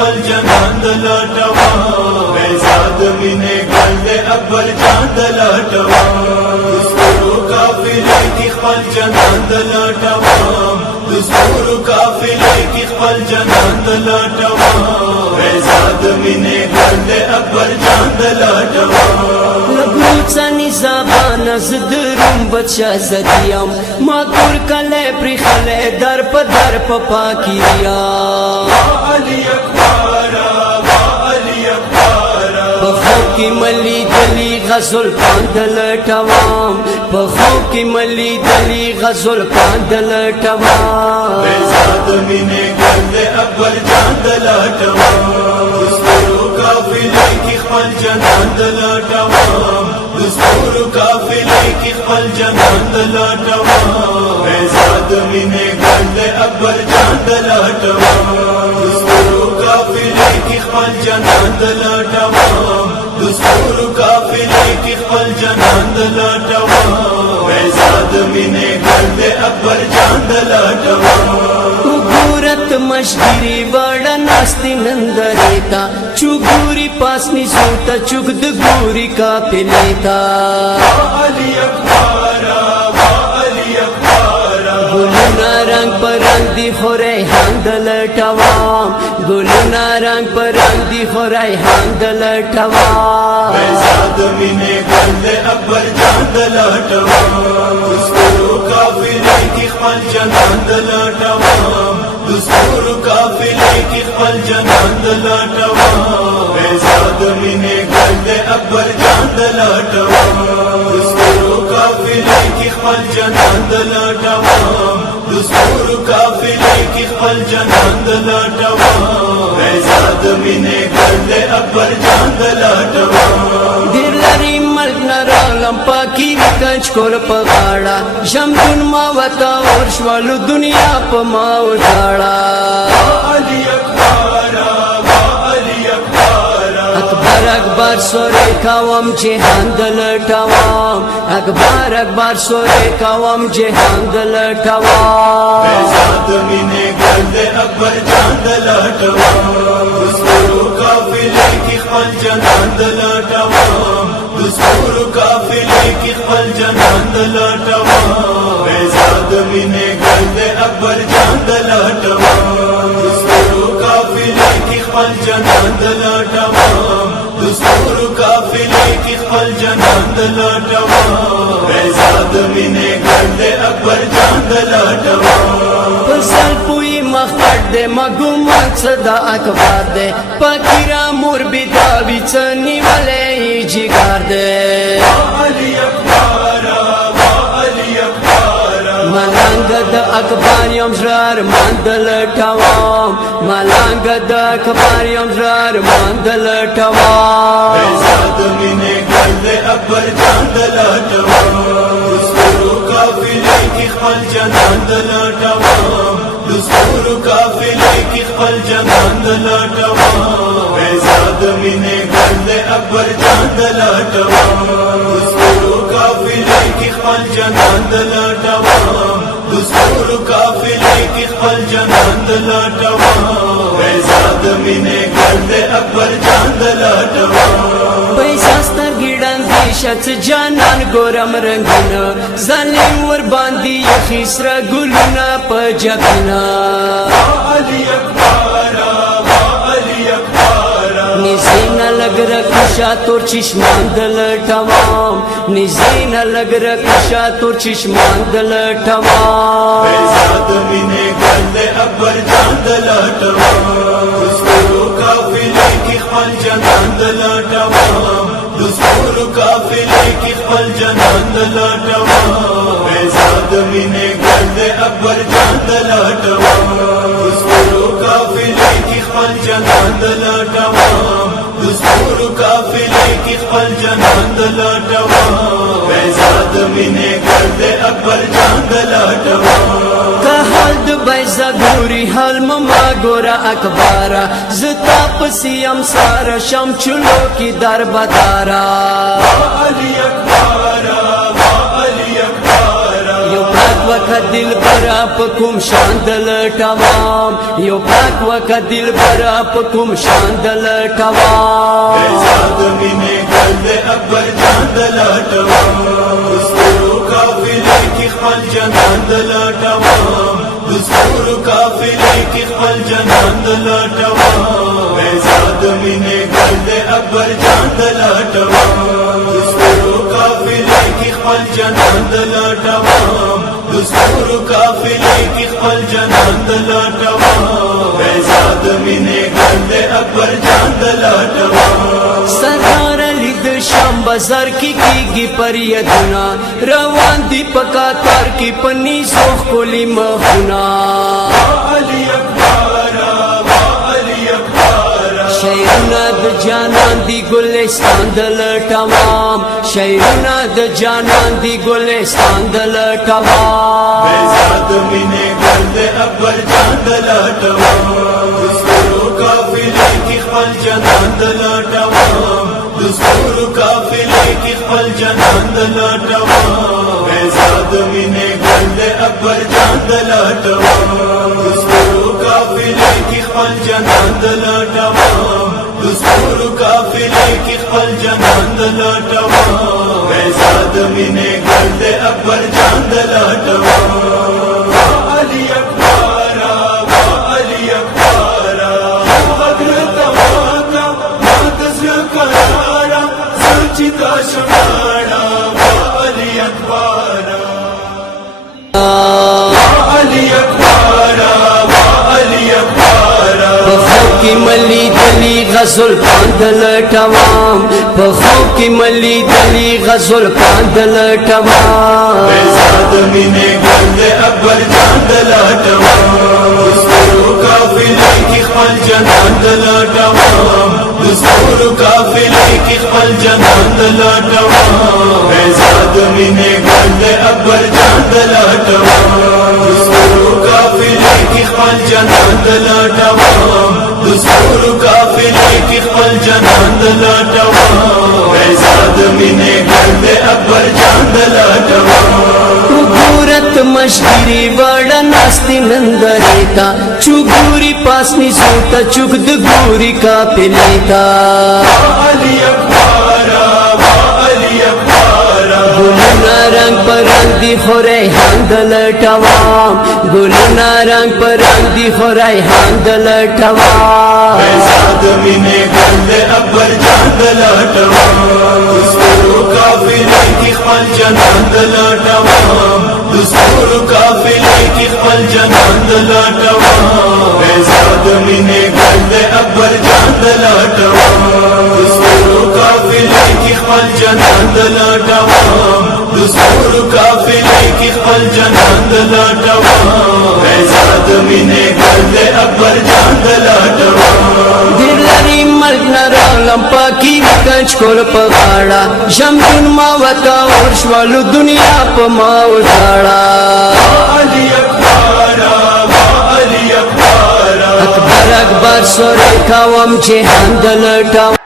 خپل جنان د لټوا بیزاد مینه ګل د اکبر جان د لټوا دستورو قافله کی خپل جنان د لټوا دستورو قافله کی خپل جنان د لټوا بیزاد مینه ګل د اکبر جان د لټوا لګوڅنی زبان زدروم بچا زدیم ما کور کله پر خله در په پاکیا علی اکبر علی اکبر بخو کی ملی دلی غزل پاندل ټوام بخو کی ملی دلی غزل پاندل ټوام بیزاد مینه ګل د اکبر جان د لټوا دستورو قافله کی خپل جنان د لټوا دستورو قافله کی خپل جنان د لټوا بیزاد مینه ګل د اکبر جان د لټوا دستورو قافله کی خپل جنان د لټوا دستورو قافله کی خپل جنان د لټوا بیزاد مینه ګل د اکبر جان د لټوا گورت مشگری وڑا ناستی نندریتا چوگوری پاسنی سوتا چگد گوری کا پلیتا علی اکبر علی اکبر گلونا رنگ پر رنگ دی خورائی ہاندل ٹوام گلونا رنگ پر رنگ دی خورائی ہاندل ٹوام بیزاد مینه ګل د اکبر جان د لټوا دستورو قافله کی خپل جنان د لټوا دستورو قافله کی خپل جنان د لټوا بیزاد مینه ګل د اکبر جان د لټوا دستورو قافله کی خپل جنان د لټوا دستورو قافله کی خپل جنان د لټوا بیزاد مینه ګل د اکبر جان د لټوا دیر لری ملک نرالم پاکی کنچ کول پغاڑا شمدون ما وطا ورشوالو دنیا پا ما وطاڑا علی اکبر علی اکبر اکبر اکبر سورے کاوام جہان دل ٹوام اکبر اکبر سورے کاوام جہان دل ٹوام بیزاد مینه ګل د اکبر جان د لټوا دستورو قافله کی خپل جنان د لټوا دستورو قافله کی خپل جنان د لټوا بیزاد مینه ګل د اکبر جان د لټوا دستورو قافله کی خپل جنان د لټوا دستورو قافله کی خپل جنان د لټوا بیزاد مینه ګل د اکبر جان د لټوا پسل پوی مخبر دے مگو مقصد اکبر دے پاکیرا مور بیداوی چنی والے جگار دے علی اکبر علی اکبر ملنگ دا اکبر یم جرار مندل ٹوام ملنگ دا اکبر یم جرار مندل ٹوام بیزاد مینه ګل د اکبر جان د لټوا دستورو قافله کی خپل جنان د لټوا دستورو قافله کی خپل جنان د لټوا بیزاد مینه ګل د اکبر جان د لټوا دستورو قافله کی خپل جنان د لټوا دستورو قافله کی خپل جنان د لټوا بیزاد مینه ګل د اکبر جان د لټوا پیسہ ستر گیڑن دیشت جانان گورم رنگنا ظالم ور باندی یخیسر گلونا پا جگنا علی اکبر علی اکبر نزین لگ رکشا تور چشمان دل ٹوام نزین لگ رکشا تور چشمان دل ٹوام بیزاد مینه ګل د اکبر جان د لټوا دستورو قافله کی خپل جنان د لټوا دستورو قافله کی خپل جنان د لټوا بیزاد مینه ګل د اکبر جان د لټوا دستورو قافله کی خپل جنان د لټوا دستورو قافله کی خپل جنان د لټوا بیزاد مینه ګل د اکبر جان د لټوا که حال د بیزا گوری حال مما گورا اکبارا زتا پسیم سارا شم چلو کی در بدارا علی اکبر علی اکبر یو پاک وک وکا دل برا پکم شاندل ٹوام یو پاک وکا دل برا پکم شاندل ٹوام بیزاد مینے گل اکبر جان دلاٹوام دستور قافلے کی خپل جنان دلاٹوام دستور قافلے کی خپل جنان دلاٹوام بیزاد مینے گل اکبر جان دلاٹوام دستور قافلے کی خپل جنان دلاٹوام دستور قافلے کی خپل جنان دلاٹوام بیزاد مینے گل اکبر جان دلاٹوام سردار علی د شام بازار کی کیگی پر یدنا روان دی پکا تار کی پنی سوخ کولی مخنا علی اکبارا علی اکبارا شیرنا د جانان دی گلستان دل تمام شیرنا د جانان دی گلستان دل تمام بیزاد مینے گل اکبر جان دلاٹوام دستور قافلے کی خپل جنان دلاٹوام دستور قافلے کی خپل جنان دلاٹوام بیزاد مینے گل اکبر جان دلاٹوام دستور قافلے کی خپل جنان دلاٹوام دستور قافلے کی خپل جنان دلاٹوام بیزاد مینے گل اکبر جان دلاٹوام علی اکبارا علی اکبارا حضرت واقع ماتزر کرارا سلچتا شمارا علی اکبارا علی اکبارا علی اکبارا بخو کی ملی دلی غزل پاندل ٹوام بخو کی ملی دلی غزل پاندل ٹوام بیزاد مینے گل اکبر جان دلاٹوام دستور قافلے کی خپل جنان دلاٹوام دستور قافلے کی خپل جنان دلاٹوام بیزاد مینے گل اکبر جان دلاٹوام دستور قافلے کی خپل جنان دلاٹوام دستور قافلے کی خپل جنان دلاٹوام بیزاد مینے گل اکبر جان دلاٹوام گورت مشگری وڑا ناستی نندریتا چوگوری پاسنی سوتا چگد گوری کا پلیتا علی اکبارا علی اکبارا گلنا رنگ پر رنگ دی خورائی ہاندل ٹوام گلنا رنگ پر رنگ دی خورائی ہاندل ٹوام بیزاد مینے گل اکبر جان دلاٹوام دستور قافلے کی خپل جنان دلاٹوام دستور قافلے کی خپل جنان دلاٹوام بیزاد مینے گل اکبر جان دلاٹوام دستور قافلے کی خپل جنان دلاٹوام دستور قافلے کی خپل جنان دلاٹوام بیزاد مینے گل اکبر جان دلاٹوام دلری مرگ نرالم پاکی وکچ کول پغاڑا شمدن ماوتا ورشوالو دنیا پا ماوٹاڑا علی اکبارا علی اکبارا اکبر اکبر سورے کھاوم چھ ہندل ٹاوام